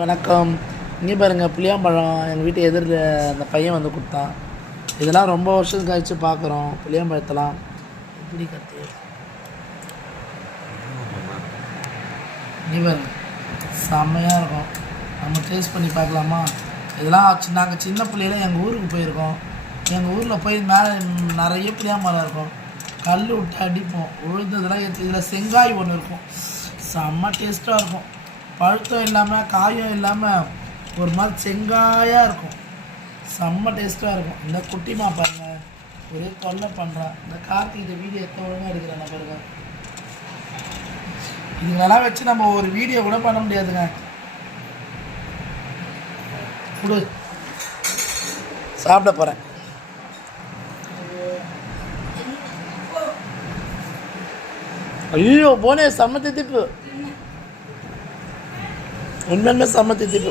வணக்கம். இங்கே பாருங்கள், புளியாம்பழம் எங்கள் வீட்டு எதிரில் அந்த பையன் வந்து கொடுத்தான். இதெல்லாம் ரொம்ப வருஷம் கழித்து பார்க்குறோம். புளியாம்பழத்தெல்லாம் எப்படி கற்று இங்கே பாருங்க, செம்மையாக இருக்கும். நம்ம டேஸ்ட் பண்ணி பார்க்கலாமா? இதெல்லாம் நாங்கள் சின்ன பிள்ளையில எங்கள் ஊருக்கு போயிருக்கோம். எங்கள் ஊரில் போய் மேலே நிறைய புளியாம்பழம் இருக்கும். கல் விட்டு அடிப்போம். உழுந்ததெல்லாம் இதில் செங்காய் ஒன்று இருக்கும். செம்ம டேஸ்ட்டாக இருக்கும். பழுத்தம் இல்லாமல் காயும் இல்லாமல் ஒரு மாதிரி செங்காயாக இருக்கும். செம்ம டேஸ்ட்டாக இருக்கும். இந்த குட்டிமா பாருங்கள், ஒரே தொல்லை பண்ணுறான். இந்த கார்த்திகை வீடியோ எத்த ஒழுங்காக எடுக்கிறேன் பாருங்க. இதுங்கெல்லாம் வச்சு நம்ம ஒரு வீடியோ கூட பண்ண முடியாதுங்க. கொடு, சாப்பிட போகிறேன். ஐயோ போனே, செம்ம தித்திப்பு. உண்மையுமே செம்ம தித்திப்பு.